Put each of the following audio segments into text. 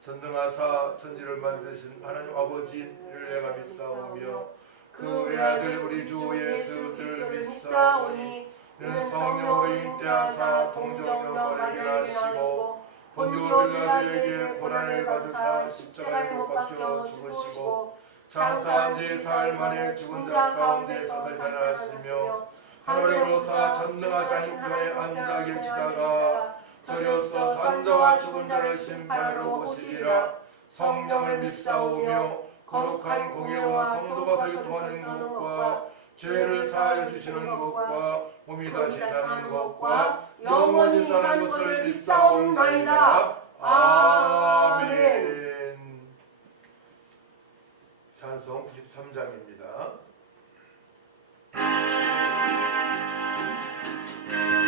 전능하사 천지를 만드신 하나님 아버지를 내가 믿사오며 그 외아들 우리 주 예수 그리스도를 믿사오니 이는 성령으로 잉태하사 동정녀 마리아에게 나시고 본디오 빌라도에게 고난을 받으사 십자가에 못 박혀 죽으시고 장사한 지 사흘 만에 죽은 자 가운데서 살아나시며 하늘에 오르사 전능하신 형편에 앉아 계시다가 저리로서 산자와 죽은 자를 심판하러 오시리라. 성령을 믿사오며 거룩한 공예와 성도가 교통하는 것과 죄를 사하여 주시는 것과 몸이 다시 사는 것과 영원히 사는 것을 믿사옵나이다. 아멘. 찬송 93장입니다.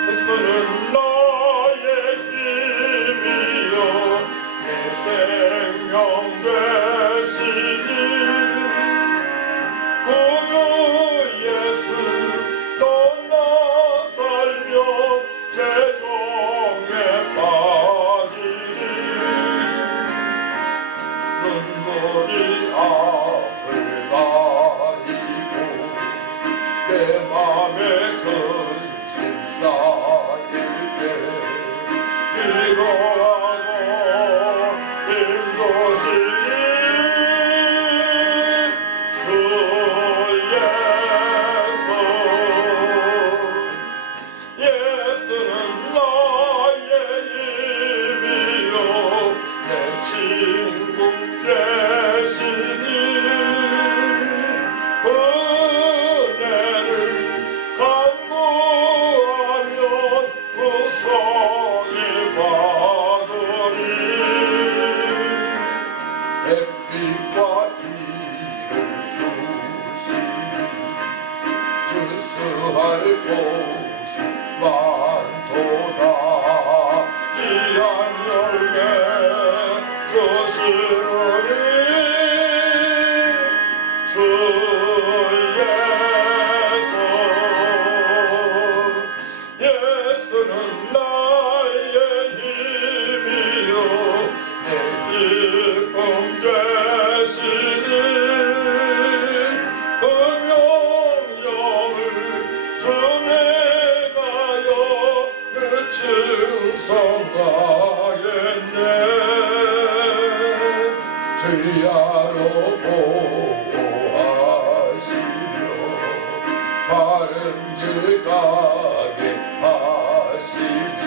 예수는 나의 힘이요 내 생명 되시니 구주 예수 넌 나 살려 재정에 빠지니 눈물이 앞을 가리고 내 맘에 쌓일 때 위로하고 힘주시니 주 예수 예수는 나의 힘이요 내 친구 되시니 햇빛과 비를 주시니 주스할 곳이 많도다. 귀한 열매 주시오니 주 예수 예수는 나의 힘이요 내 기쁨 되시니 그 명령을 전해가여 그 충성하겠네. 주야로 보호하시며 바른 길 가게 하시니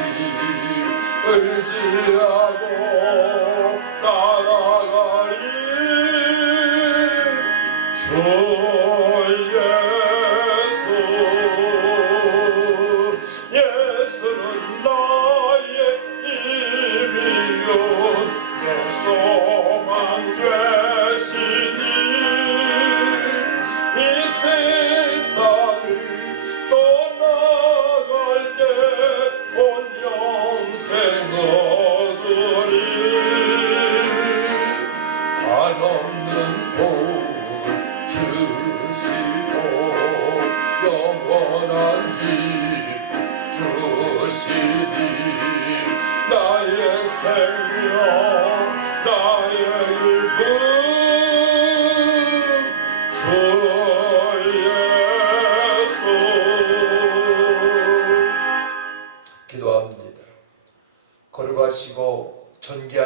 의지하고 따라가리. 주 예수 예수는 나의 힘이요 내 소망 되시니 이 세상을 떠나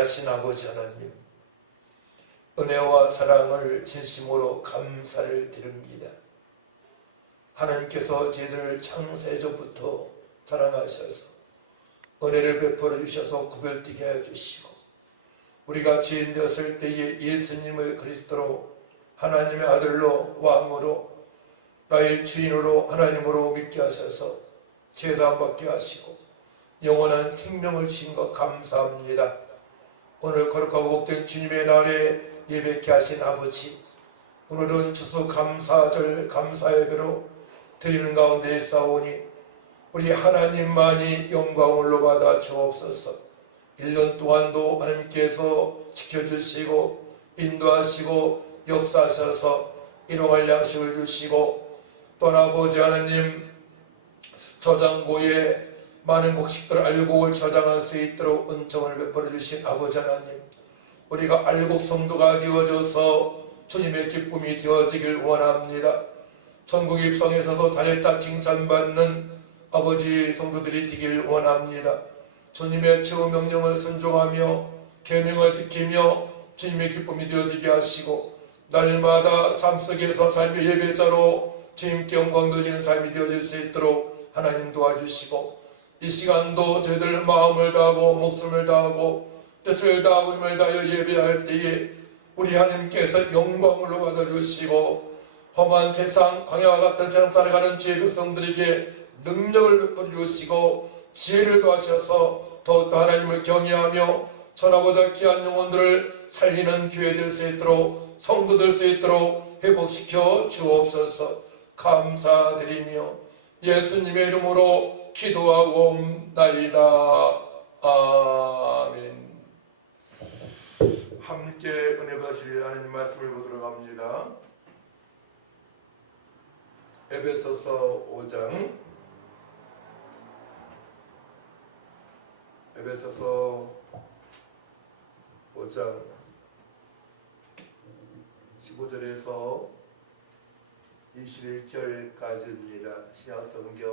하신 아버지 하나님, 은혜와 사랑을 진심으로 감사를 드립니다. 하나님께서 저희들을 창세전부터 사랑하셔서 은혜를 베풀어 주셔서 구별되게 해주시고, 우리가 죄인 되었을 때에 예수님을 그리스도로 하나님의 아들로 왕으로 나의 주인으로 하나님으로 믿게 하셔서 제사함 받게 하시고 영원한 생명을 주신 것 감사합니다. 오늘 거룩하고 복된 주님의 날에 예배케 하신 아버지, 오늘은 추수감사절 감사예배로 드리는 가운데 싸우니 우리 하나님만이 영광을 받아 주옵소서. 1년 동안도 하나님께서 지켜주시고 인도하시고 역사하셔서 일용할 양식을 주시고, 또 아버지 하나님 저장고에 많은 곡식들을 알곡을 저장할 수 있도록 은총을 베풀어 주신 아버지 하나님, 우리가 알곡 성도가 되어져서 주님의 기쁨이 되어지길 원합니다. 천국 입성에서도 잘했다 칭찬받는 아버지 성도들이 되길 원합니다. 주님의 최후 명령을 순종하며 계명을 지키며 주님의 기쁨이 되어지게 하시고, 날마다 삶 속에서 삶의 예배자로 주님께 영광 돌리는 삶이 되어질 수 있도록 하나님 도와주시고, 이 시간도 저희들 마음을 다하고 목숨을 다하고 뜻을 다하고 힘을 다하여 예배할 때에 우리 하나님께서 영광으로 받아주시고, 험한 세상, 광야와 같은 세상 살아가는 주의 백성들에게 능력을 베풀어 주시고 지혜를 더하셔서 더욱더 하나님을 경외하며 천하보다 귀한 영혼들을 살리는 교회 될 수 있도록, 성도 될 수 있도록 회복시켜 주옵소서. 감사드리며 예수님의 이름으로 기도하옵나이다. 아멘. 함께 은혜 받으실 하나님 말씀을 보도록 합니다. 에베소서 5장, 에베소서 5장 15절에서 21절까지입니다. 신약성경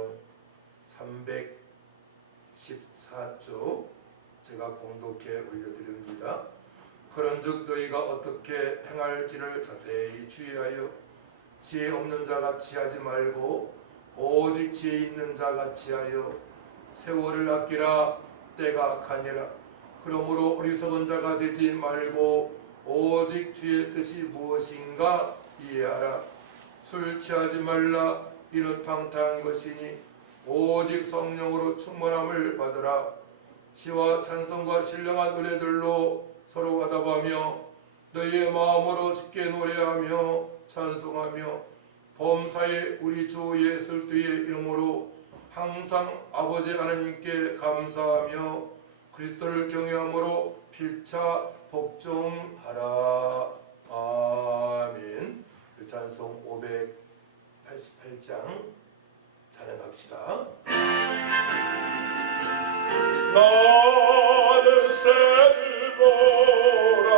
314쪽 제가 봉독해 올려드립니다. 그런즉 너희가 어떻게 행할지를 자세히 주의하여 지혜 없는 자같이 하지 말고 오직 지혜 있는 자같이 하여 세월을 아끼라. 때가 가니라. 그러므로 어리석은 자가 되지 말고 오직 주의 뜻이 무엇인가 이해하라. 술 취하지 말라. 이는 방탕한 것이니 오직 성령으로 충만함을 받으라. 시와 찬송과 신령한 노래들로 서로 화답하며 너희의 마음으로 주께 노래하며 찬송하며 범사에 우리 주 예수 그리스도의 이름으로 항상 아버지 하나님께 감사하며 그리스도를 경외함으로 필차 복종하라. 아멘. 찬송 588장 찬양합시다. 나는 새를 보라.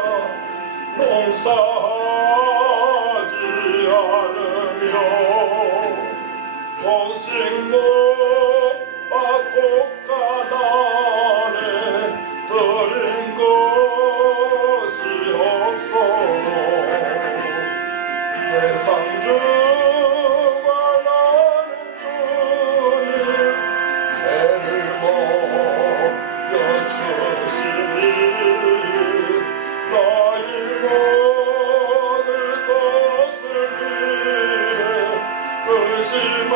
농사하지 않으며 곡식모 곡간안에 들인 것이 없어도 세상 주관하는 주님 새를 먹여주시니 너희 모든 것을 위해 근심하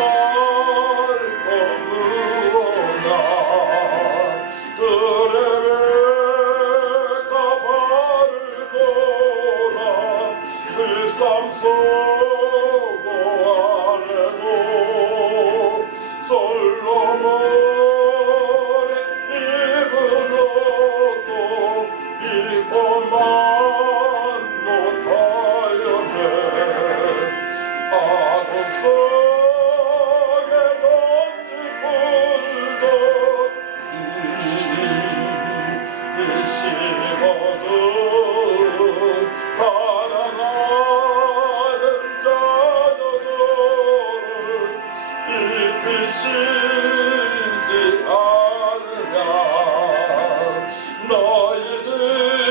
너희들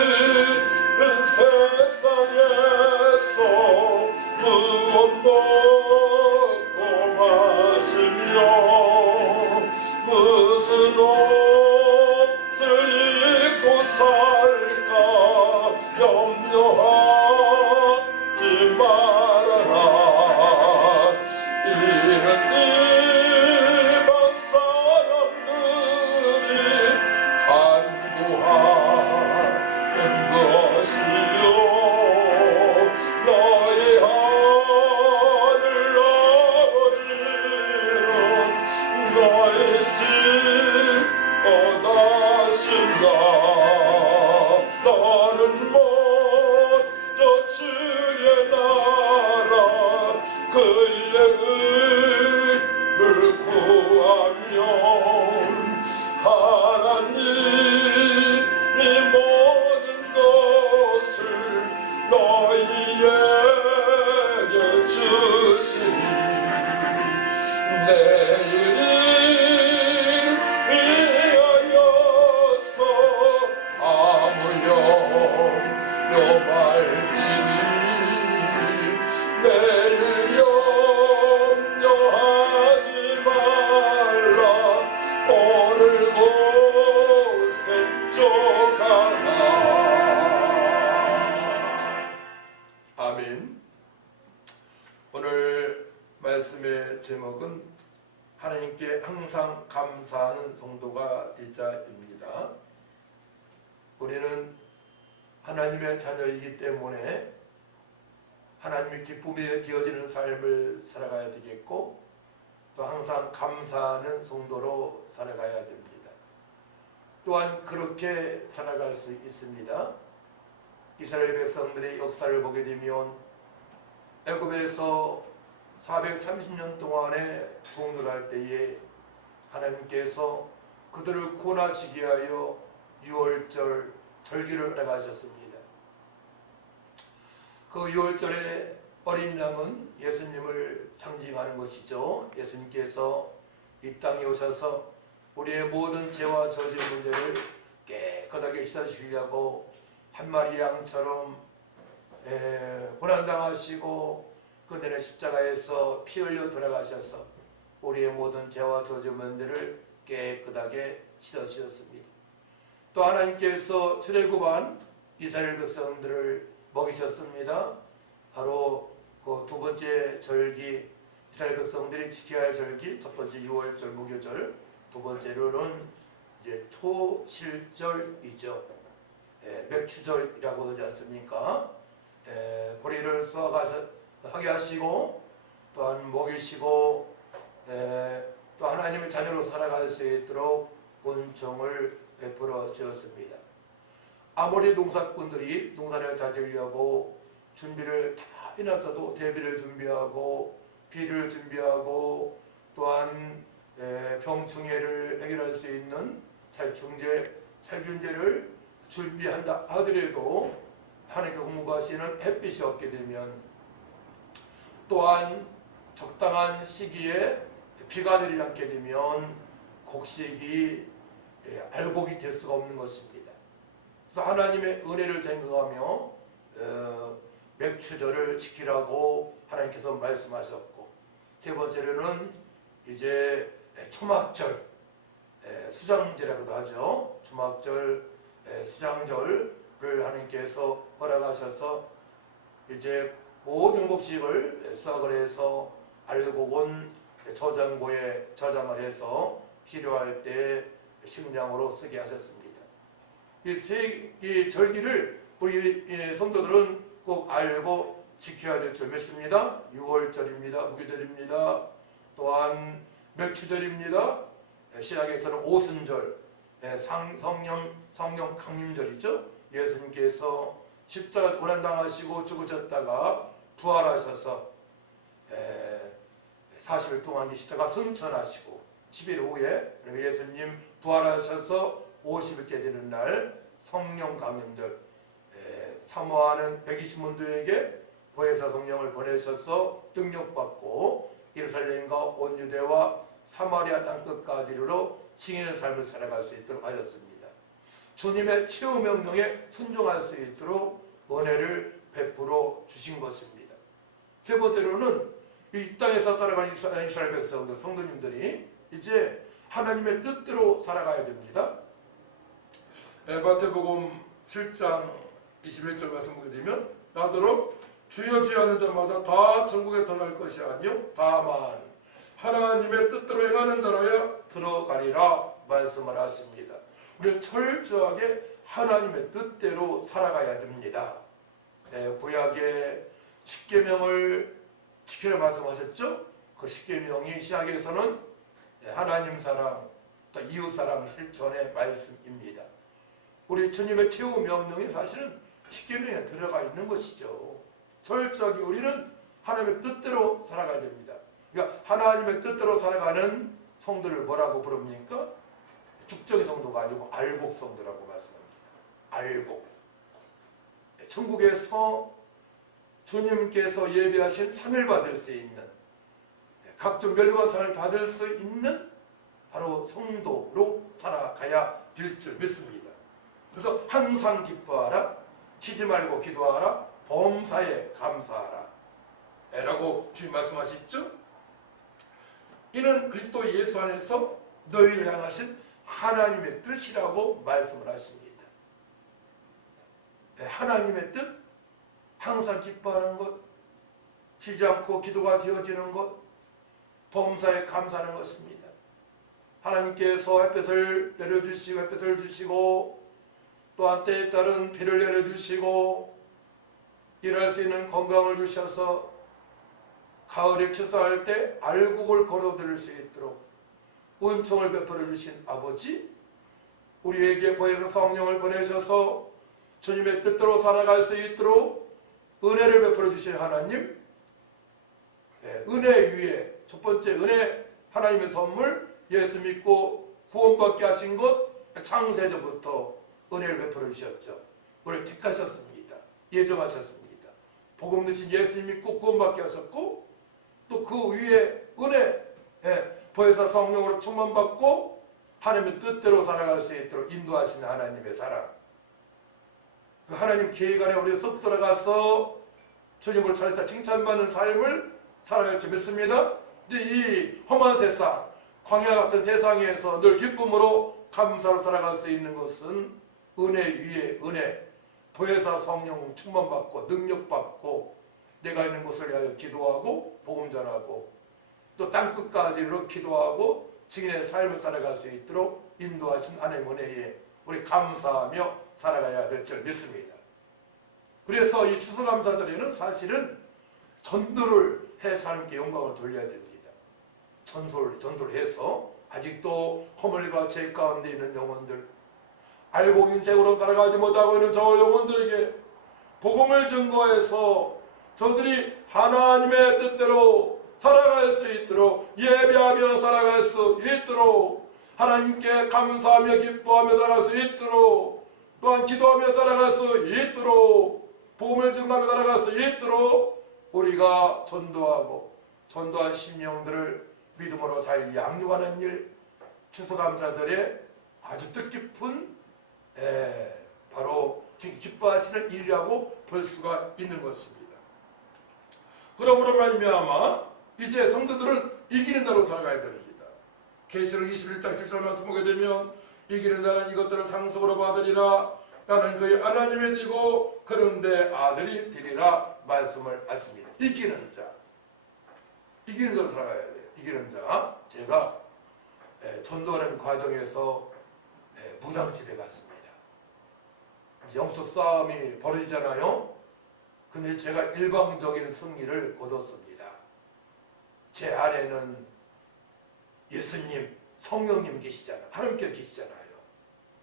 의를 구하면 하나님이 모든 것을 너희에게 주시니 내일 위하여서 아무 염려 말지니 내일 염려하지 말라 오늘 곳에 쫓아가. 아멘. 오늘 말씀의 제목은 하나님께 항상 감사하는 성도가 되자입니다. 우리는 하나님의 자녀이기 때문에 하나님의 기쁨에 기어지는 삶을 살아가야 되겠고 또 항상 감사하는 성도로 살아가야 됩니다. 또한 그렇게 살아갈 수 있습니다. 이스라엘 백성들의 역사를 보게 되면 애굽에서 430년 동안에 종노할 때에 하나님께서 그들을 구원하시기 위하여 유월절 절기를 허락하셨습니다. 그 유월절에 어린 양은 예수님을 상징하는 것이죠. 예수님께서 이 땅에 오셔서 우리의 모든 죄와 저주 문제를 깨끗하게 씻어주시려고 한 마리 양처럼 고난당하시고 그들의 십자가에서 피 흘려 돌아가셔서 우리의 모든 죄와 저주 문제를 깨끗하게 씻어주셨습니다. 또 하나님께서 출애굽한 이스라엘 백성들을 먹이셨습니다. 바로 그 두 번째 절기, 이스라엘 백성들이 지켜야 할 절기, 첫 번째 유월절 무교절, 두 번째로는 이제 초실절이죠. 맥추절이라고 하지 않습니까? 보리를 수확하게 하시고 또한 먹이시고 또 하나님의 자녀로 살아갈 수 있도록 은총을 베풀어 주었습니다. 아모리 농사꾼들이 농사를 자지려고 준비를 다 해놨어도 대비를 준비하고 비를 준비하고 또한 병충해를 해결할 수 있는 살균제를 준비한다 하더라도 하나님께 공부하시는 햇빛이 없게 되면 또한 적당한 시기에 비가 내리지 않게 되면 곡식이 알곡이 될 수가 없는 것입니다. 그래서 하나님의 은혜를 생각하며 맥추절을 지키라고 하나님께서 말씀하셨고, 세 번째로는 이제 초막절, 수장제라고도 하죠. 초막절, 수장절을 하나님께서 허락하셔서 이제 모든 곡식을 수확을 해서 알곡은 저장고에 저장을 해서 필요할 때 식량으로 쓰게 하셨습니다. 이 절기를 우리 성도들은 꼭 알고 지켜야 될 줄 믿습니다. 6월절입니다. 무교절입니다. 또한 맥추절입니다. 신약에서는 오순절, 성령 강림절이죠. 예수님께서 십자가 고난당하시고 죽으셨다가 부활하셔서 40일 동안 이 십자가 승천하시고 10일 후에 예수님 부활하셔서 50일째 되는 날 성령 강림절, 사모하는 120문도에게 보혜사 성령을 보내셔서 능력받고 예루살렘과 온 유대와 사마리아 땅끝까지 이르러 증인의 삶을 살아갈 수 있도록 하셨습니다. 주님의 최후 명령에 순종할 수 있도록 은혜를 베풀어 주신 것입니다. 세 번째로는 이 땅에서 살아가는 이스라엘 백성들, 성도님들이 이제 하나님의 뜻대로 살아가야 됩니다. 마태복음 7장 21절 말씀 보게 되면 나더러 주여 주여 하는 자마다 다 천국에 들어갈 것이 아니요 다만 하나님의 뜻대로 행하는 자라야 들어가리라 말씀을 하십니다. 우리는 철저하게 하나님의 뜻대로 살아가야 됩니다. 구약의 십계명을 지키라 말씀하셨죠. 그 십계명이 시작에서는 하나님 사랑, 또 이웃 사랑 실천의 말씀입니다. 우리 주님의 최후 명령이 사실은 십계명에 들어가 있는 것이죠. 철저하게 우리는 하나님의 뜻대로 살아가야 됩니다. 하나님의 뜻대로 살아가는 성도를 뭐라고 부릅니까? 죽정의 성도가 아니고 알곡 성도라고 말씀합니다. 알곡. 천국에서 주님께서 예비하신 상을 받을 수 있는, 각종 멸관상을 받을 수 있는 바로 성도로 살아가야 될 줄 믿습니다. 그래서 항상 기뻐하라, 쉬지 말고 기도하라, 범사에 감사하라 라고 주님 말씀하셨죠. 이는 그리스도 예수 안에서 너희를 향하신 하나님의 뜻이라고 말씀을 하십니다. 하나님의 뜻, 항상 기뻐하는 것, 쉬지 않고 기도가 되어지는 것, 범사에 감사하는 것입니다. 하나님께서 햇볕을 내려주시고 햇볕을 주시고 또한 때에 따른 비를 내려주시고 일할 수 있는 건강을 주셔서 가을에 추수할 때 알곡을 걸어들일 수 있도록 은총을 베풀어 주신 아버지, 우리에게 보혜사 성령을 보내셔서 주님의 뜻대로 살아갈 수 있도록 은혜를 베풀어 주신 하나님, 은혜 위에 첫 번째 은혜, 하나님의 선물, 예수 믿고 구원받게 하신 것, 창세전부터 은혜를 베풀어 주셨죠. 우리를 택하셨습니다. 예정하셨습니다. 복음 드신 예수 믿고 구원받게 하셨고, 또 그 위에 은혜, 보혜사 성령으로 충만받고 하나님의 뜻대로 살아갈 수 있도록 인도하시는 하나님의 사랑, 그 하나님 계획 안에 우리 쏙 들어가서 주님을 찾았다 칭찬받는 삶을 살아갈 줄 믿습니다. 이제 이 험한 세상, 광야 같은 세상에서 늘 기쁨으로 감사로 살아갈 수 있는 것은 은혜 위에 은혜, 보혜사 성령 충만받고 능력받고 내가 있는 곳을 위하여 기도하고 복음 전하고 또 땅끝까지 이르러 기도하고 증인의 삶을 살아갈 수 있도록 인도하신 하나님의 은혜에 우리 감사하며 살아가야 될 줄 믿습니다. 그래서 이 추수감사절에는 사실은 전도를 해서 하나님께 영광을 돌려야 됩니다. 전도를 해서 아직도 허물과 죄 가운데 있는 영혼들, 알고 인생으로 살아가지 못하고 있는 저 영혼들에게 복음을 증거해서 저들이 하나님의 뜻대로 살아갈 수 있도록 예배하며 살아갈 수 있도록 하나님께 감사하며 기뻐하며 살아갈 수 있도록 또한 기도하며 살아갈 수 있도록 복음을 증거하며 살아갈 수 있도록 우리가 전도하고 전도한 심령들을 믿음으로 잘 양육하는 일, 추수감사절에 아주 뜻깊은 바로 기뻐하시는 일이라고 볼 수가 있는 것입니다. 그러므로 말미암아 이제 성도들은 이기는 자로 살아가야 됩니다. 계시록 21장 7절 말씀 보게 되면 이기는 자는 이것들을 상속으로 받으리라, 나는 그의 하나님이 되고 그런데 아들이 되리라 말씀을 하십니다. 이기는 자, 이기는 자로 살아가야 돼요. 이기는 자, 제가 전도하는 과정에서 무당집에 갔습니다. 영적 싸움이 벌어지잖아요. 근데 제가 일방적인 승리를 거뒀습니다. 제 안에는 예수님, 성령님 계시잖아요. 하나님께 계시잖아요.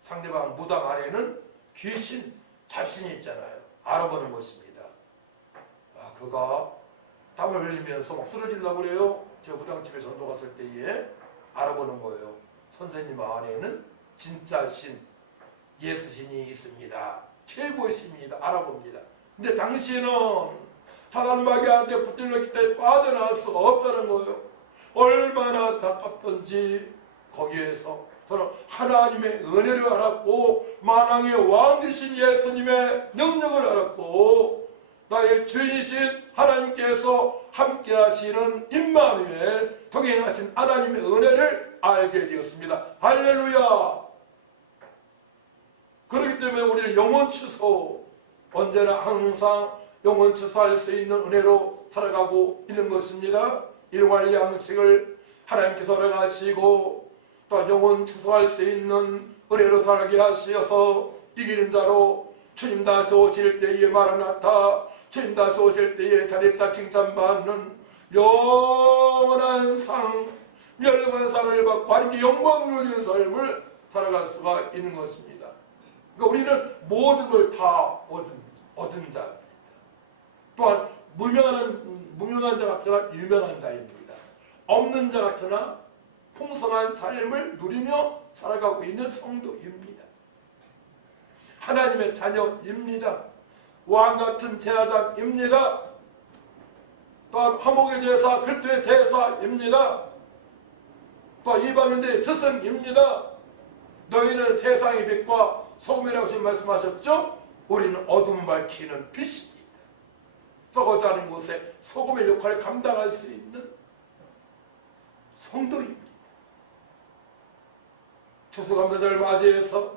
상대방 무당 안에는 귀신, 잡신이 있잖아요. 알아보는 것입니다. 그가 땀을 흘리면서 막 쓰러지려고 그래요. 제가 무당집에 전도 갔을 때에 알아보는 거예요. 선생님 안에는 진짜 신, 예수신이 있습니다. 최고의 신입니다. 알아봅니다. 근데 당신은 사단마귀한테 붙들렸기 때문에 빠져나올 수가 없다는 거예요. 얼마나 안타깝던지 거기에서 저는 하나님의 은혜를 알았고 만왕의 왕 되신 예수님의 능력을 알았고 나의 주인이신 하나님께서 함께 하시는 임마누엘, 동행하신 하나님의 은혜를 알게 되었습니다. 할렐루야. 그렇기 때문에 우리는 영혼 추수, 언제나 항상 영혼 추수할 수 있는 은혜로 살아가고 있는 것입니다. 일용할 양식을 하나님께서 허락하시고 또 영혼 추수할 수 있는 은혜로 살게 하시어서 이기는 자로 주님 다시 오실 때에 마라나타, 주님 다시 오실 때에 잘했다 칭찬받는 영원한 상, 멸망한 상을 받고 하나님께 영광을 누리는 삶을 살아갈 수가 있는 것입니다. 그러니까 우리는 모든 걸 다 얻은 자입니다. 또한 무명한 자가 아니라 유명한 자입니다. 없는 자 같으나 풍성한 삶을 누리며 살아가고 있는 성도입니다. 하나님의 자녀입니다. 왕같은 제사장입니다. 또한 화목의 제사, 그리스도의 대사입니다. 또 이방인들의 스승입니다. 너희는 세상의 빛과 소금이라고 지금 말씀하셨죠? 우리는 어둠 밝히는 빛입니다. 썩어지 않은 곳에 소금의 역할을 감당할 수 있는 성도입니다. 추수감사절을 맞이해서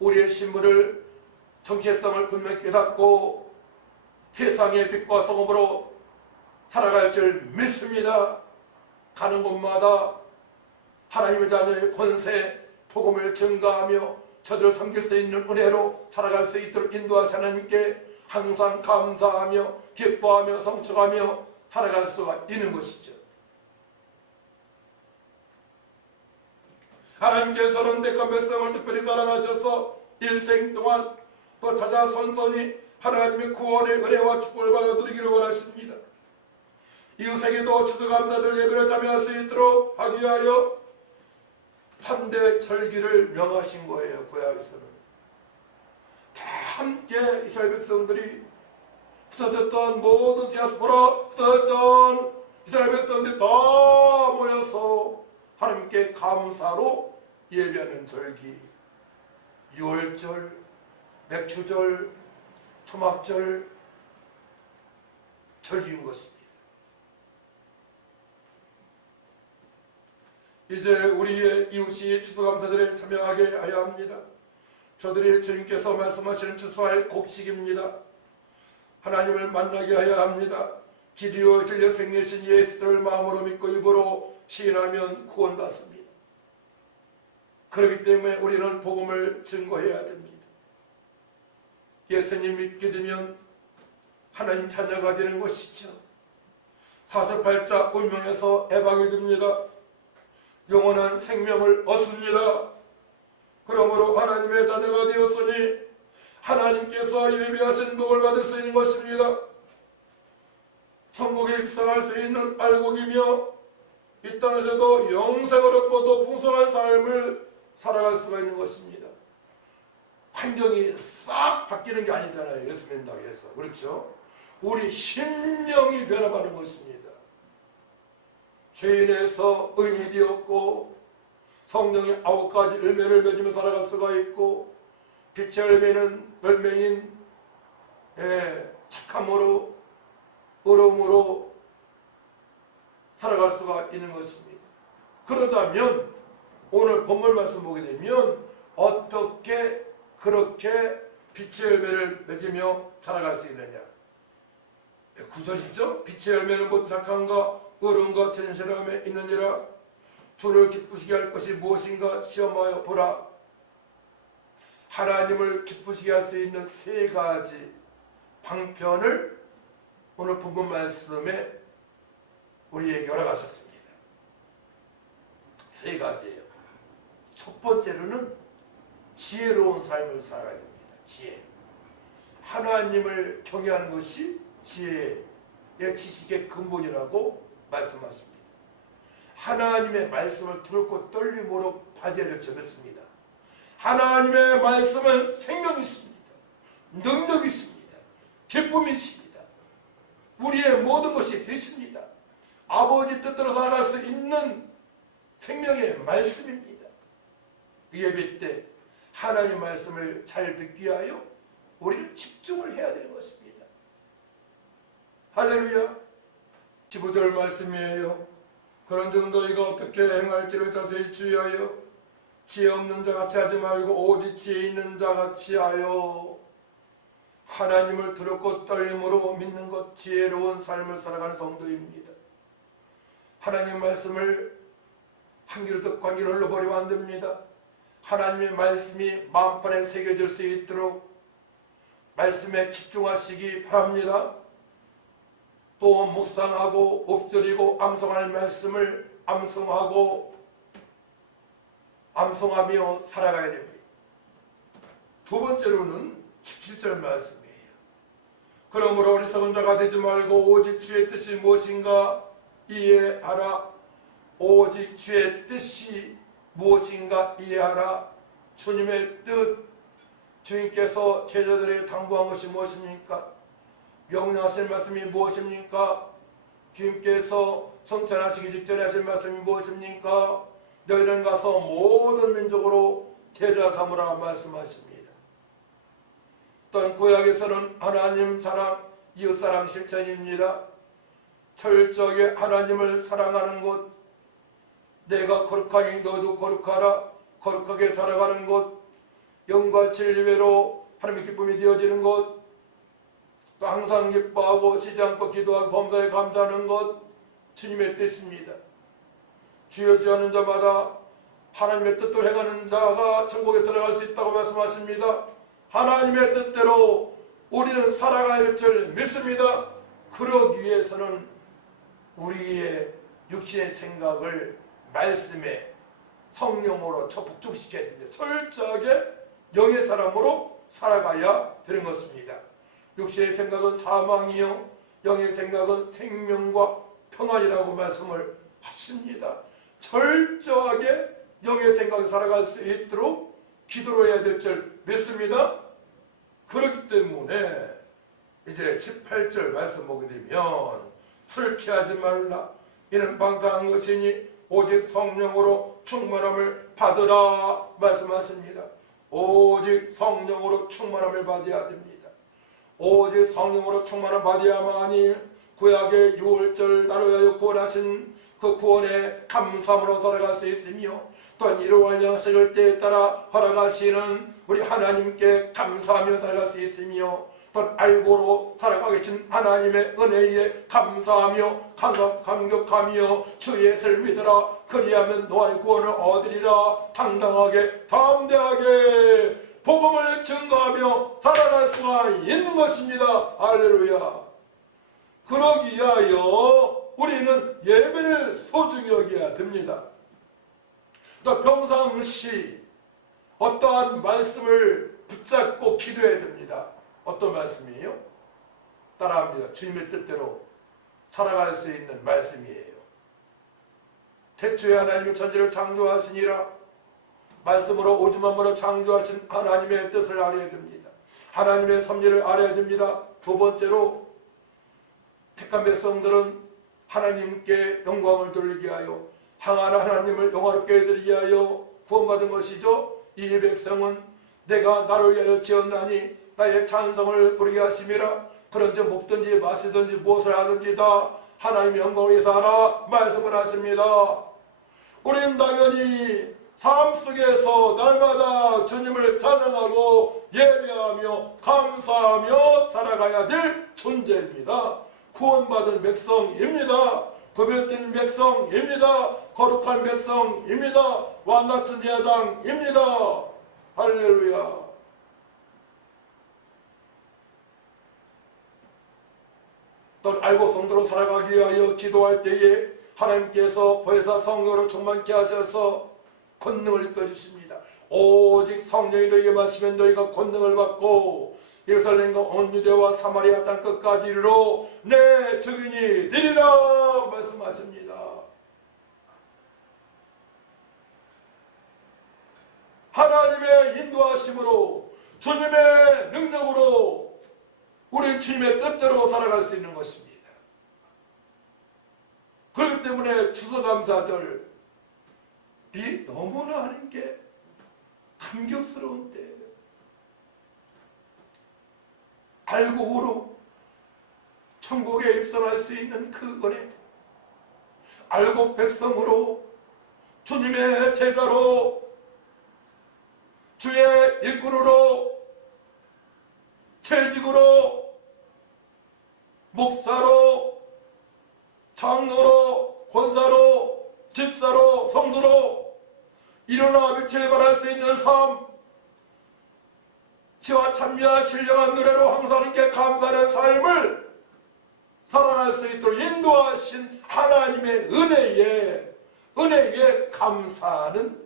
우리의 신분을 정체성을 분명히 깨닫고 세상의 빛과 소금으로 살아갈 줄 믿습니다. 가는 곳마다 하나님의 자녀의 권세, 복음을 증가하며 저들을 섬길 수 있는 은혜로 살아갈 수 있도록 인도하시 하나님께 항상 감사하며 기뻐하며 성축하며 살아갈 수가 있는 것이죠. 하나님께서는 택한 백성을 특별히 사랑하셔서 일생 동안 또 찾아 선선히 하나님의 구원의 은혜와 축복을 받아 누리기를 원하십니다. 이웃에게도 추수감사절 예배를 참여할 수 있도록 하기 위하여 3대 절기를 명하신 거예요. 구약에서는 다 함께 이스라엘 백성들이 흩어졌던 모든 디아스포라 흩어졌던 이스라엘 백성들이 다 모여서 하나님께 감사로 예배하는 절기, 유월절, 맥주절, 초막절 절기인 것입니다. 이제 우리의 이웃이 추수감사절에 참여하게 하여 합니다. 저들이 주님께서 말씀하시는 추수할 곡식입니다. 하나님을 만나게 하여 합니다. 길이요 진리요 생내신 예수를 마음으로 믿고 입으로 시인하면 구원받습니다. 그렇기 때문에 우리는 복음을 증거해야 됩니다. 예수님 믿게 되면 하나님 자녀가 되는 것이죠. 사주팔자 운명에서 해방이 됩니다. 영원한 생명을 얻습니다. 그러므로 하나님의 자녀가 되었으니 하나님께서 예비하신 복을 받을 수 있는 것입니다. 천국에 입성할 수 있는 알곡이며 이 땅에서도 영생을 얻고도 풍성한 삶을 살아갈 수가 있는 것입니다. 환경이 싹 바뀌는 게 아니잖아요. 예수 믿는다고 해서. 그렇죠? 우리 심령이 변화받는 것입니다. 죄인에서 의인이 되었고 성령의 9가지 열매를 맺으며 살아갈 수가 있고 빛의 열매인 착함으로 의로움으로 살아갈 수가 있는 것입니다. 그러자면 오늘 본문 말씀 보게 되면 어떻게 그렇게 빛의 열매를 맺으며 살아갈 수 있느냐. 9절이죠. 빛의 열매는 곧 착함과 의로움과 진실함에 있느니라. 주를 기쁘시게 할 것이 무엇인가 시험하여 보라. 하나님을 기쁘시게 할 수 있는 3가지 방편을 오늘 본문 말씀에 우리에게 허락하셨습니다. 3가지예요. 첫 번째로는 지혜로운 삶을 살아야 됩니다. 지혜. 하나님을 경외하는 것이 지혜의 지식의 근본이라고 말씀하십니다. 하나님의 말씀을 두렵고 떨림으로 받아야 될 줄 믿습니다. 하나님의 말씀은 생명이십니다. 능력이십니다. 기쁨이십니다. 우리의 모든 것이 되십니다. 아버지 뜻대로 살아갈 수 있는 생명의 말씀입니다. 예배 때 하나님의 말씀을 잘 듣기 위하여 우리는 집중을 해야 되는 것입니다. 할렐루야. 15절 말씀이에요. 그런즉 너희가 어떻게 행할지를 자세히 주의하여 지혜 없는 자같이 하지 말고 오직 지혜 있는 자같이 하여. 하나님을 두렵고 떨림으로 믿는 것, 지혜로운 삶을 살아가는 성도입니다. 하나님의 말씀을 한 귀로 듣고 한 귀로 흘러버리면 안 됩니다. 하나님의 말씀이 마음판에 새겨질 수 있도록 말씀에 집중하시기 바랍니다. 또 묵상하고 엎드리고 암송할 말씀을 암송하며 살아가야 됩니다. 2번째로는 17절 말씀이에요. 그러므로 어리석은 자가 되지 말고 오직 주의 뜻이 무엇인가 이해하라. 오직 주의 뜻이 무엇인가 이해하라. 주님의 뜻, 주님께서 제자들에게 당부한 것이 무엇입니까? 명령하신 말씀이 무엇입니까? 주님께서 성찬하시기 직전에 하신 말씀이 무엇입니까? 너희는 가서 모든 민족으로 제자 삼으라 말씀하십니다. 또한 구약에서는 하나님 사랑, 이웃사랑 실천입니다. 철저하게 하나님을 사랑하는 것, 내가 거룩하니 너도 거룩하라, 거룩하게 살아가는 것, 영과 진리로 하나님의 기쁨이 되어지는 것, 또 항상 기뻐하고 쉬지 않고 기도하고 범사에 감사하는 것, 주님의 뜻입니다. 주여 주하는 자마다 하나님의 뜻대로 행하는 자가 천국에 들어갈 수 있다고 말씀하십니다. 하나님의 뜻대로 우리는 살아가야 할 줄 믿습니다. 그러기 위해서는 우리의 육신의 생각을 말씀에 성령으로 북종시켜야 됩니다. 철저하게 영의 사람으로 살아가야 되는 것입니다. 육신의 생각은 사망이요 영의 생각은 생명과 평안이라고 말씀을 하십니다. 철저하게 영의 생각을 살아갈 수 있도록 기도를 해야 될 줄 믿습니다. 그렇기 때문에 이제 18절 말씀 보게 되면 술 취하지 말라. 이는 방탕한 것이니 오직 성령으로 충만함을 받으라 말씀하십니다. 오직 성령으로 충만함을 받아야 됩니다. 오직 성령으로 충만함을 받아야만이 구약의 6월절 나를 위하여 구원하신 그 구원의 감사함으로 살아갈 수 있으며 또한 이러한 양식을 때에 따라 허락하시는 우리 하나님께 감사하며 살아갈 수 있으며 또 알고로 살아가고 계신 하나님의 은혜에 감사하며 감격하며 주 예수를 믿으라. 그리하면 너의 구원을 얻으리라. 당당하게 담대하게 복음을 증거하며 살아갈 수가 있는 것입니다. 할렐루야. 그러기 위하여 우리는 예배를 소중히 여겨야 됩니다. 또 평상시 어떠한 말씀을 붙잡고 기도해야 됩니다. 어떤 말씀이에요? 따라합니다. 주님의 뜻대로 살아갈 수 있는 말씀이에요. 태초에 하나님의 천지를 창조하시니라. 말씀으로 오줌만으로 창조하신 하나님의 뜻을 알아야 됩니다. 하나님의 섭리를 알아야 됩니다. 두 번째로 택한 백성들은 하나님께 영광을 돌리게 하여 향한 하나님을 영화롭게 해드리게 하여 구원받은 것이죠. 이 백성은 내가 나를 위하여 지었나니 나의 찬성을 부르게 하심이라. 그런즉 먹든지 마시든지 무엇을 하든지 다 하나님의 영광을 위해서 하라 말씀을 하십니다. 우리는 당연히 삶 속에서 날마다 주님을 찬양하고 예배하며 감사하며 살아가야 될 존재입니다. 구원받은 백성입니다. 구별된 백성입니다. 거룩한 백성입니다. 왕같은 제사장입니다. 할렐루야. 또 알고 성도로 살아가기 위하여 기도할 때에 하나님께서 보혜사 성령으로 충만케 하셔서 권능을 입혀주십니다. 오직 성령이 너희에게 마시면 너희가 권능을 받고 예루살렘과 온 유대와 사마리아 땅 끝까지 이르러 내 증인이 되리라 말씀하십니다. 하나님의 인도하심으로 주님의 능력으로 우리 주님의 뜻대로 살아갈 수 있는 것입니다. 그렇기 때문에 추수감사절이 너무나 하나님께 감격스러운 때예요. 알곡으로 천국에 입성할 수 있는 그 은혜, 알곡 백성으로 주님의 제자로 주의 일꾼으로 재직으로 목사로 장로로 권사로 집사로 성도로 일어나 빛을 발할 수 있는 삶, 지와 찬미와 신령한 노래로 항상 하나님께 감사하는 삶을 살아갈 수 있도록 인도하신 하나님의 은혜에 감사하는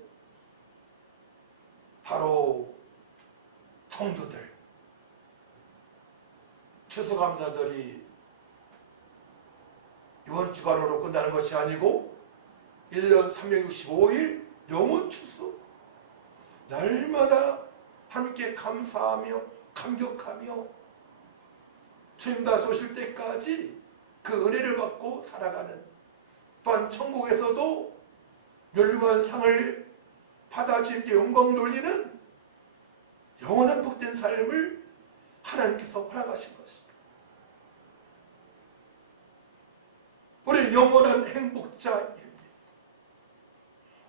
바로 성도들. 추수감사절이 이번 주간으로 끝나는 것이 아니고 1년 365일 영원 추수, 날마다 하나님께 감사하며 감격하며 주님 다시 오실 때까지 그 은혜를 받고 살아가는, 또한 천국에서도 멸류관 상을 받아 주님께 영광 돌리는 영원한 복된 삶을 하나님께서 허락하신 것입니다. 우리 영원한 행복자입니다.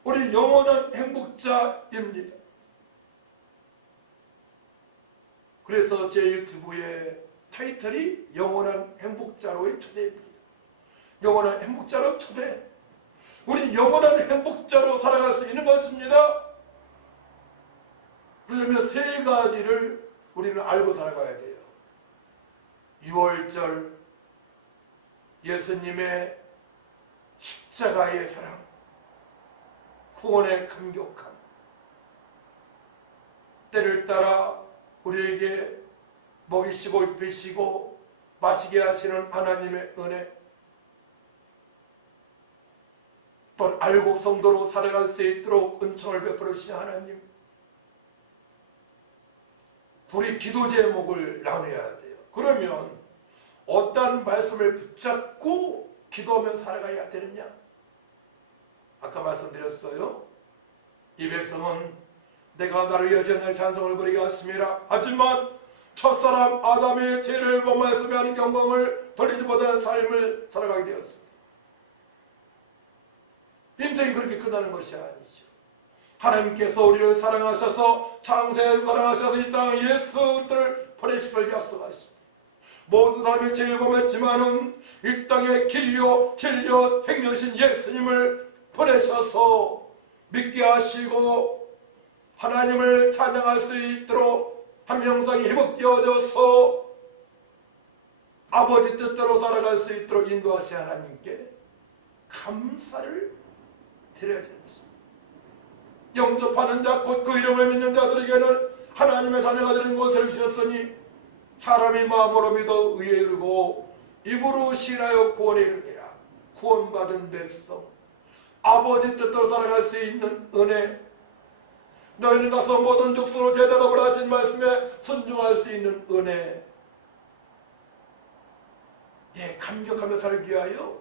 우리 영원한 행복자입니다. 그래서 제 유튜브의 타이틀이 영원한 행복자로의 초대입니다. 영원한 행복자로 초대. 우리 영원한 행복자로 살아갈 수 있는 것입니다. 그러면 세 가지를 우리는 알고 살아가야 돼요. 6월절 예수님의 십자가의 사랑, 구원의 감격함, 때를 따라 우리에게 먹이시고 입히시고 마시게 하시는 하나님의 은혜, 또 알곡 성도로 살아갈 수 있도록 은총을 베풀으신 하나님, 둘이 기도 제목을 나눠야 돼요. 그러면 어떤 말씀을 붙잡고 기도하며 살아가야 되느냐? 아까 말씀드렸어요. 이 백성은 내가 나를 위하여 내 찬송을 부리게 하심이라. 하지만 첫사람 아담의 죄를 범하여서 하는 영광을 돌리지 못하는 삶을 살아가게 되었습니다. 인생이 그렇게 끝나는 것이 아니죠. 하나님께서 우리를 사랑하셔서 창세에 사랑하셔서 이 땅에 예수 그리스도를 보내실 걸 약속하십니다. 모든 사람의 죄를 범했지만은 이 땅에 길이요 진리요 생명이신 예수님을 보내셔서 믿게 하시고 하나님을 찬양할 수 있도록 한 영상이 회복되어져서 아버지 뜻대로 살아갈 수 있도록 인도하신 하나님께 감사를 드려야 되는 것입니다. 영접하는 자 곧 그 이름을 믿는 자들에게는 하나님의 자녀가 되는 것을 주셨으니 사람이 마음으로 믿어 의에 이르고 입으로 신하여 구원에 이르리라. 구원받은 백성, 아버지 뜻대로 살아갈 수 있는 은혜, 너희는 가서 모든 족속으로 제자답을 하신 말씀에 순종할 수 있는 은혜, 감격하며 살기 위하여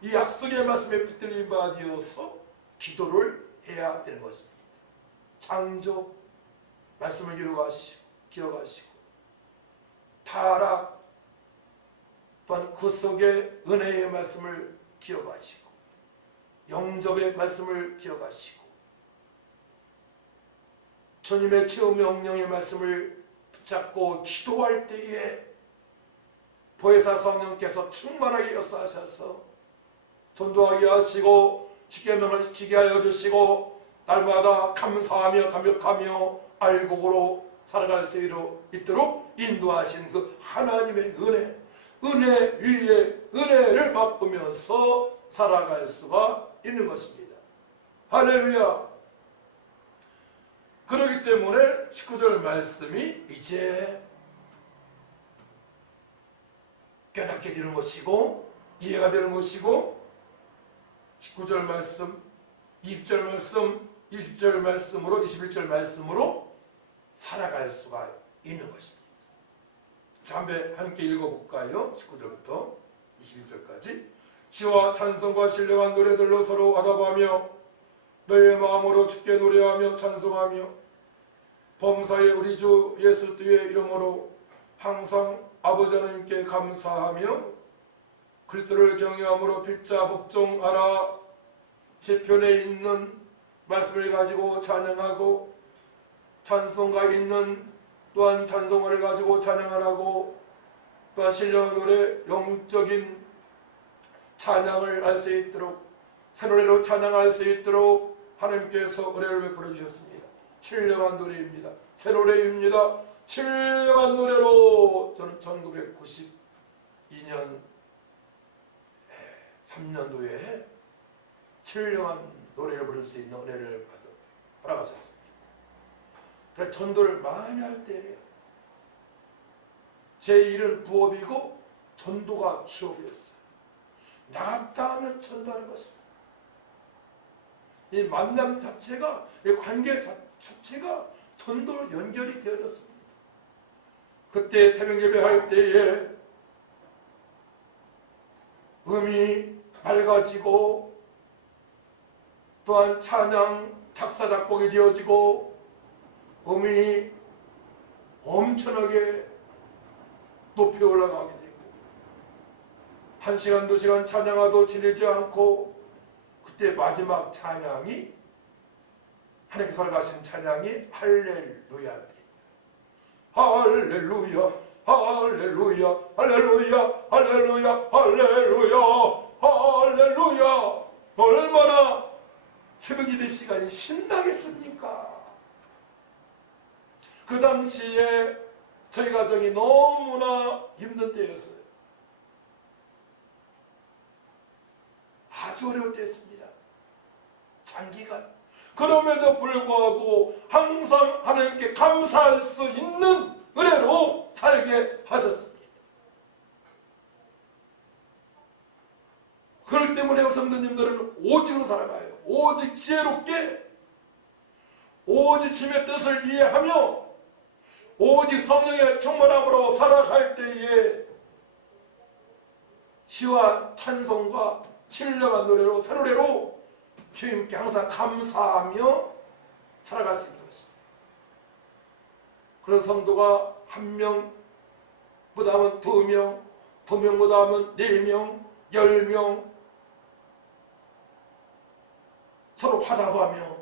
이 약속의 말씀에 붙들린 바 되어서 기도를 해야 되는 것입니다. 창조 말씀을 기억하시고 타락 또한 그 속에 은혜의 말씀을 기억하시고 영접의 말씀을 기억하시고 주님의 체험 명령의 말씀을 붙잡고 기도할 때에 보혜사 성령께서 충만하게 역사하셔서 전도하게 하시고 십계명을 지키게 하여 주시고 날마다 감사하며 감격하며 알곡으로 살아갈 수 있도록 인도하신 그 하나님의 은혜 위에 은혜를 맛보면서 살아갈 수가 있는 것입니다. 할렐루야. 그렇기 때문에 19절 말씀이 이제 깨닫게 되는 것이고 이해가 되는 것이고 19절 말씀, 20절 말씀, 20절 말씀으로 21절 말씀으로 살아갈 수가 있는 것입니다. 자, 함께 읽어볼까요? 19절부터 21절까지. 시와 찬송과 신령한 노래들로 서로 화답하며 너의 마음으로 주께 노래하며 찬송하며 범사의 우리 주 예수 그리스도의 이름으로 항상 아버지 하나님께 감사하며 그리스도를 경외함으로 필자 복종하라. 시편에 있는 말씀을 가지고 찬양하고 찬송가 있는 또한 찬송가를 가지고 찬양하라고, 또한 신령한 노래 영적인 찬양을 할 수 있도록 새 노래로 찬양할 수 있도록 하나님께서 은혜를 베풀어 주셨습니다. 신령한 노래입니다. 새 노래입니다. 신령한 노래로 저는 1992년 3년도에 신령한 노래를 부를 수 있는 은혜를 허락하셨습니다. 전도를 많이 할 때예요. 제 일은 부업이고 전도가 취업이었어요. 나갔다 하면 전도하는 것입니다. 이 만남 자체가, 이 관계 자체가 전도로 연결이 되어졌습니다. 그때 새벽 예배할 때에 음이 밝아지고 또한 찬양 작사 작곡이 되어지고 음이 엄청나게 높이 올라가게 되고 1시간 2시간 찬양하도 지내지 않고 그때 마지막 찬양이 하나님께 살아가신 찬양이 할렐루야입니다. 할렐루야 할렐루야 할렐루야 할렐루야 할렐루야 할렐루야. 얼마나 새벽 예배 시간이 신나겠습니까? 그 당시에 저희 가정이 너무나 힘든 때였어요. 아주 어려울 때였습니다. 장기간. 그럼에도 불구하고 항상 하나님께 감사할 수 있는 은혜로 살게 하셨습니다. 그렇기 때문에 성도님들은 오직으로 살아가요. 오직 지혜롭게, 오직 주님의 뜻을 이해하며 오직 성령의 충만함으로 살아갈 때에 시와 찬송과 신령한 노래로 새 노래로 주님께 항상 감사하며 살아갈 수 있는 것입니다. 그런 성도가 한 명보다 하면 2명, 2명보다 하면 4명, 10명 서로 화답하며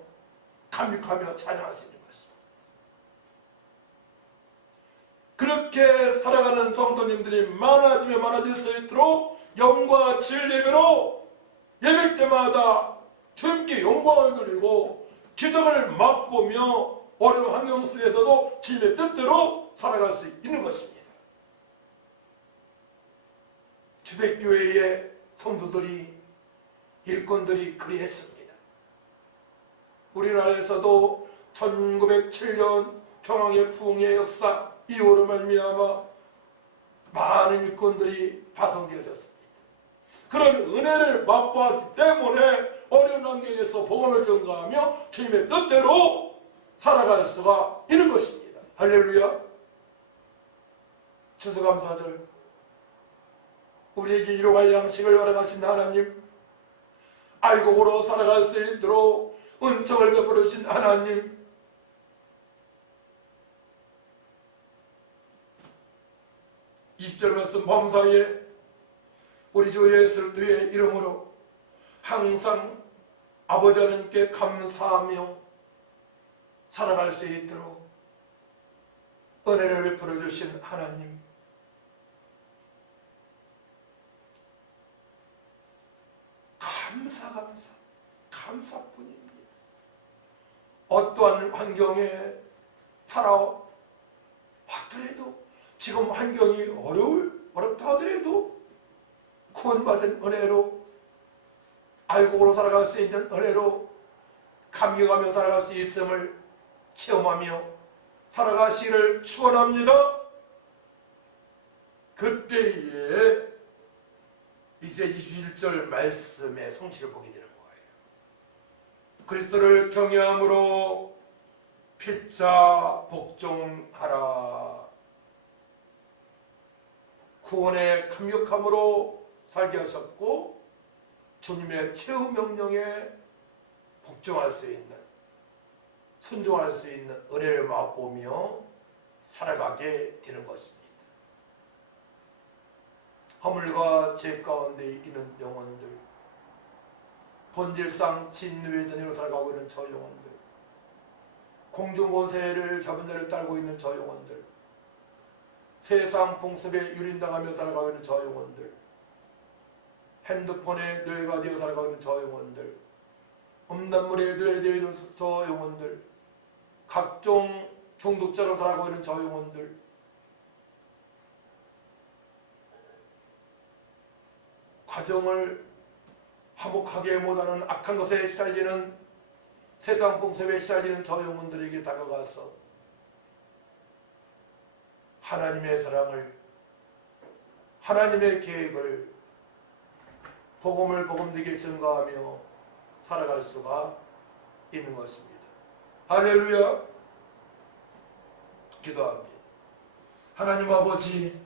감격하며 찬양할 수 있는 것입니다. 그렇게 살아가는 성도님들이 많아지면 많아질 수 있도록 영과 진리배로 예배 때마다 주님께 영광을 드리고 기적을 맛보며 어려운 환경 속에서도 주님의 뜻대로 살아갈 수 있는 것입니다. 초대교회의 성도들이 일꾼들이 그리했습니다. 우리나라에서도 1907년 평화의 부흥의 역사 이후로 말미암아 많은 일꾼들이 파송되어졌습니다. 그런 은혜를 맛보았기 때문에 어려운 환경에서 복음을 전가하며 주님의 뜻대로 살아갈 수가 있는 것입니다. 할렐루야. 추수감사절 우리에게 일용할 양식을 허락하신 하나님, 알곡으로 살아갈 수 있도록 은총을 베풀어 주신 하나님, 20절 말씀 범사에 우리 주 예수 그리스도의 이름으로 항상 아버지 하나님께 감사하며 살아갈 수 있도록 은혜를 베풀어 주신 하나님, 감사뿐입니다. 어떠한 환경에 살아왔더라도 지금 환경이 어렵다 하더라도 구원받은 은혜로 알곡으로 살아갈 수 있는 은혜로 감격하며 살아갈 수 있음을 체험하며 살아가시기를 축원합니다. 그때에 이제 21절 말씀의 성취를 보게 되는 거예요. 그리스도를 경외함으로 필자 복종하라. 구원의 감격함으로 살게 하셨고 주님의 최후 명령에 복종할 수 있는, 순종할 수 있는 은혜를 맛보며 살아가게 되는 것입니다. 허물과 죄 가운데 있는 영혼들, 본질상 진외전으로 살아가고 있는 저 영혼들, 공중권세를 잡은 자를 따르고 있는 저 영혼들, 세상 풍습에 유린당하며 살아가고 있는 저 영혼들, 핸드폰에 뇌가 되어 살아가고 있는 저 영혼들, 음란물에 뇌되어 있는 저 영혼들, 각종 중독자로 살아가고 있는 저 영혼들, 가정을 화목하게 못하는 악한 것에 시달리는, 세상 풍습에 시달리는 저 영혼들에게 다가가서 하나님의 사랑을, 하나님의 계획을 복음을 복음되게 전가하며 살아갈 수가 있는 것입니다. 할렐루야. 기도합니다. 하나님 아버지,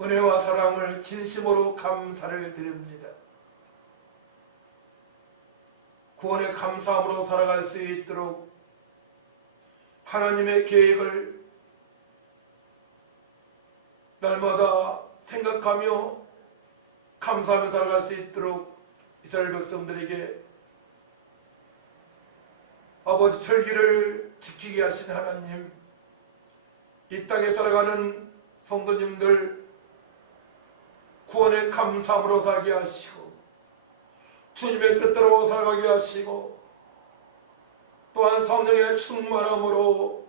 은혜와 사랑을 진심으로 감사를 드립니다. 구원의 감사함으로 살아갈 수 있도록 하나님의 계획을 날마다 생각하며 감사하며 살아갈 수 있도록 이스라엘 백성들에게 아버지 철기를 지키게 하신 하나님, 이 땅에 살아가는 성도님들 구원의 감사함으로 살게 하시고 주님의 뜻대로 살아가게 하시고 또한 성령의 충만함으로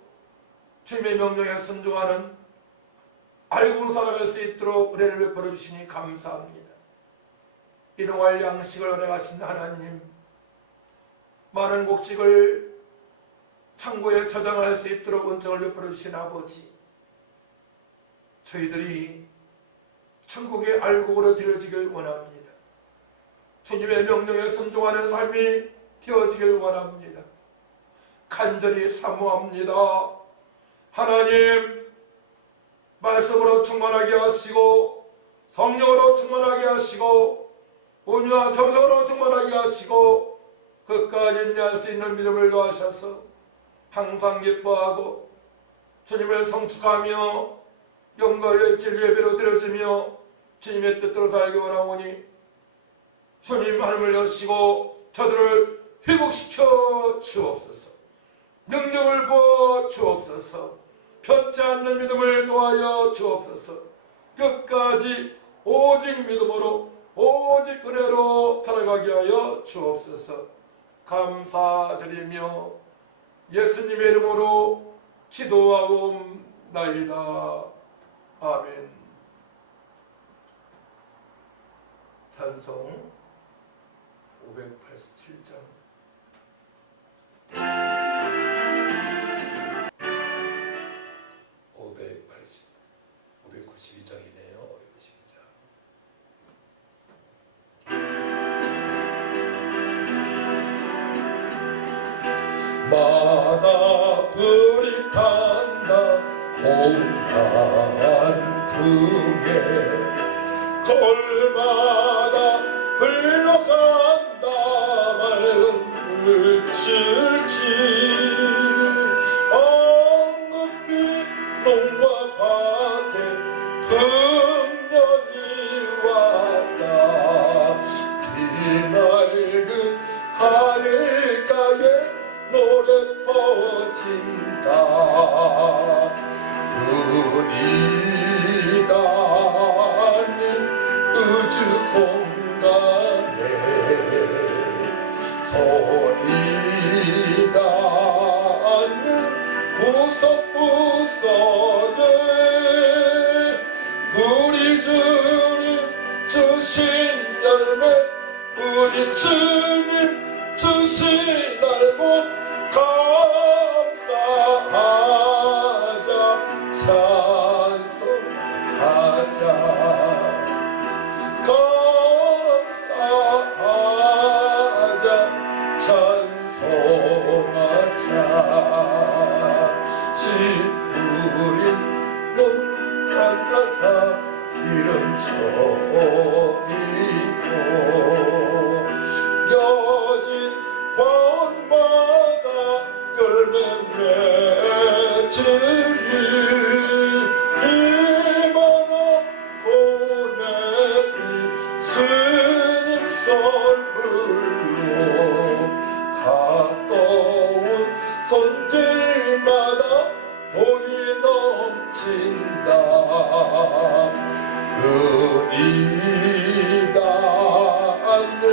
주님의 명령에 순종하는 알고 살아갈 수 있도록 은혜를 베풀어 주시니 감사합니다. 일용할 양식을 허락하신 하나님, 많은 곡식을 창고에 저장할 수 있도록 은총을 베풀어 주신 아버지, 저희들이 천국의 알곡으로 드려지길 원합니다. 주님의 명령에 순종하는 삶이 되어지길 원합니다. 간절히 사모합니다. 하나님, 말씀으로 충만하게 하시고 성령으로 충만하게 하시고 온유와 겸손으로 충만하게 하시고 끝까지 인내할 수 있는 믿음을 더하셔서 항상 기뻐하고 주님을 성축하며 영광의 진리 예배로 드려지며 주님의 뜻대로 살기 원하오니 주님 하늘을 여시고 저들을 회복시켜 주옵소서. 능력을 부어 주옵소서. 편치 않는 믿음을 도하여 주옵소서. 끝까지 오직 믿음으로 오직 은혜로 살아가게 하여 주옵소서. 감사드리며 예수님의 이름으로 기도하옵나이다. 아멘. 찬송 587장. 592장이네요. 592장. 마다 불이 탄다 홍단 등에 걸마다 흘러간다 맑은 물줄기 황금빛 농과 밭에 풍년이 왔다 뒤넓은 하늘가에 노래 퍼진다 눈이 닿는 우주 공간에 손이 닿는 구석구석에 우리 주님 주신 열매 우리 주님 주신 알고 감사하자 찬송하자 감사하자 찬송하자 짙푸린 논밭 이름 저이고 여진 과원마다 열매 맺으리 이만한 보내비 주님 선물로 가까운 손길마다 복이 넘친다 눈이 닿는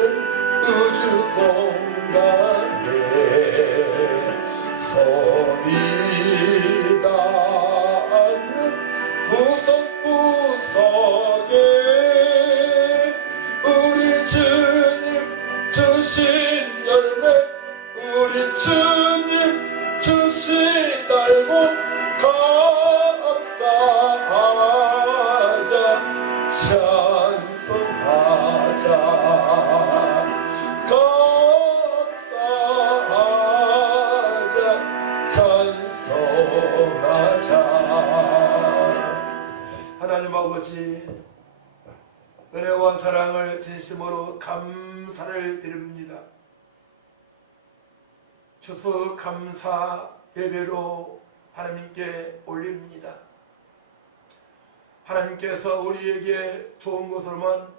우주 공간에 손이 닿는 사랑을 진심으로 감사를 드립니다. 추수감사 예배로 하나님께 올립니다. 하나님께서 우리에게 좋은 것으로만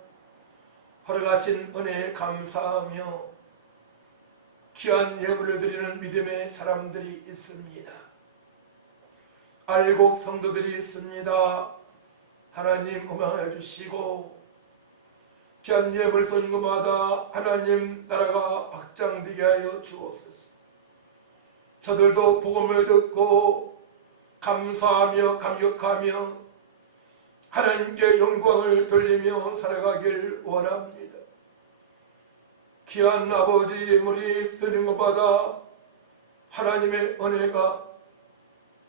허락하신 은혜에 감사하며 귀한 예물을 드리는 믿음의 사람들이 있습니다. 알곡 성도들이 있습니다. 하나님 음행해 주시고 귀한 예물 선금마다 하나님 나라가 확장되게 하여 주옵소서. 저들도 복음을 듣고 감사하며 감격하며 하나님께 영광을 돌리며 살아가길 원합니다. 귀한 아버지 예물이 쓰는 것마다 하나님의 은혜가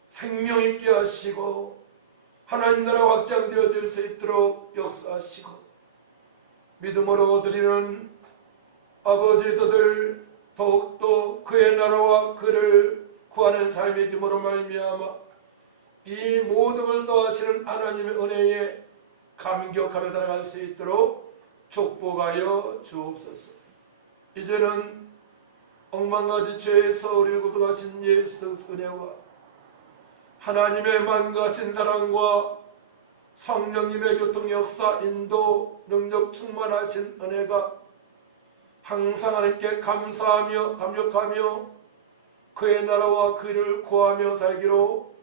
생명 있게 하시고 하나님 나라 확장되어질 수 있도록 역사하시고 믿음으로 드리는 아버지들 더욱더 그의 나라와 그를 구하는 삶이 됨으로 말미암아 이 모든 걸 더하시는 하나님의 은혜에 감격하며 살아갈 수 있도록 축복하여 주옵소서. 이제는 억만가지 죄에서 우리를 구속하신 예수 은혜와 하나님의 만가신 사랑과 성령님의 교통 역사 인도 능력 충만하신 은혜가 항상 하나님께 감사하며 감격하며 그의 나라와 그를 구하며 살기로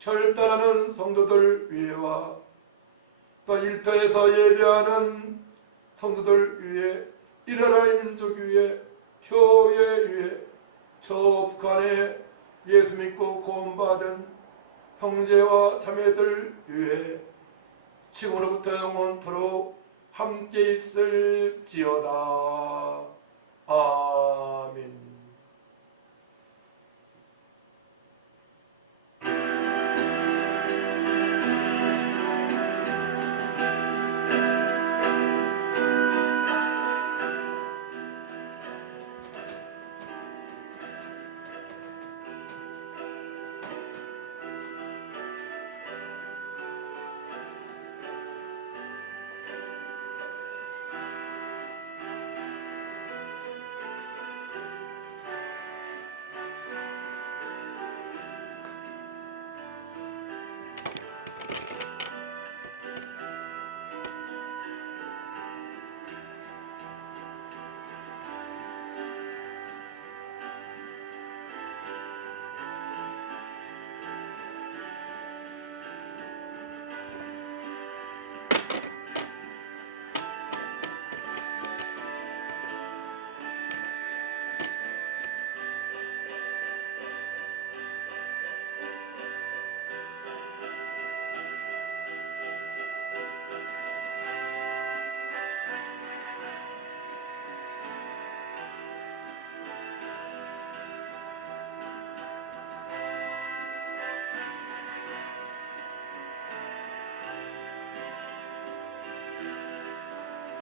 결단하는 성도들 위에와 또 일터에서 예배하는 성도들 위에 이 나라의 민족 위에 교회 위에 저 북한에 예수 믿고 구원받은 형제와 자매들 위해 지금으로부터 영원토록 함께 있을지어다. 아멘.